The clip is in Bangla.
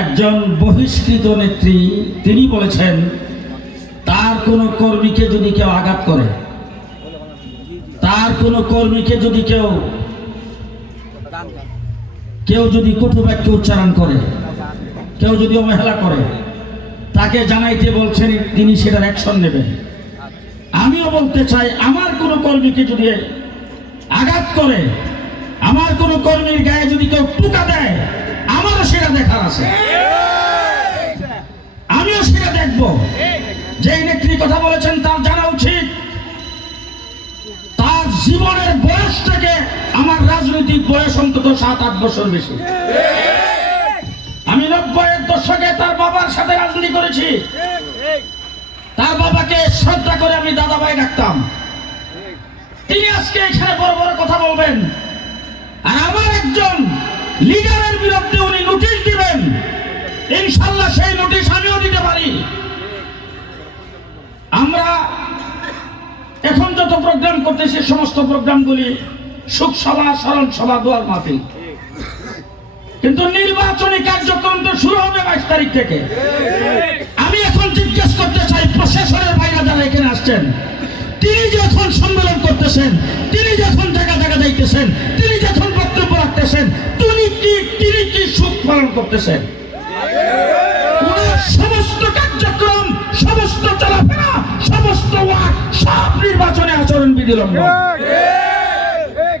একজন বহিষ্কৃত নেত্রী তিনি বলেছেন তার কোনো কর্মীকে যদি কেউ আঘাত করে, তার কোনো কর্মীকে যদি কেউ যদি কটু বাক্য উচ্চারণ করে, কেউ যদি অবহেলা করে, তাকে জানাইতে বলছেন তিনি সেটার অ্যাকশন নেবেন। আমিও বলতে চাই, আমার কোনো কর্মীকে যদি আঘাত করে, আমার কোনো কর্মীর গায়ে যদি কেউ টুকা দেয়, আমারও সেটা দেখার আছে, আমিও সেটা দেখব। যে নেত্রী কথা বলেছেন তার জানা উচিত তার জীবনের বয়স থেকে আমার রাজনৈতিক বয়স অন্তত 7-8 বছর বেশি। আমি 90-এর দশকে তার বাবার সাথে রাজনীতি করেছি। তার বাবাকে শ্রদ্ধা করে আমি দাদা ভাই ডাকতাম। তিনি আজকে এখানে বড় বড় কথা বলবেন, আর আমার একজন লিডারের বিরুদ্ধে উনি নোটিশ দিবেন, ইনশাল্লাহ সেই নোটিশ আমিও দিতে পারি। আমরা এখন যত প্রোগ্রাম করতেছি সমস্ত প্রোগ্রামগুলি সুখ সভা, স্মরণ সভা, দোয়ার মাহফিল, কিন্তু নির্বাচনী কার্যক্রম তো শুরু হবে 22 তারিখ থেকে। আমি এখন জিজ্ঞেস করতে চাই, প্রশাসনের বাইরে যারা এখানে আসছেন, তিনি যখন সম্মেলন করতেছেন, তিনি যখন জায়গা জায়গা যাইতেছেন, তিনি যখন বক্তব্য রাখতেছেন, তিনি কি সুখ পালন করতেছেন? সমস্ত কার্যক্রম, সমস্ত চলাফেরা, সমস্ত ওয়াক, সব নির্বাচনে আচরণ বিধি লঙ্ঘন।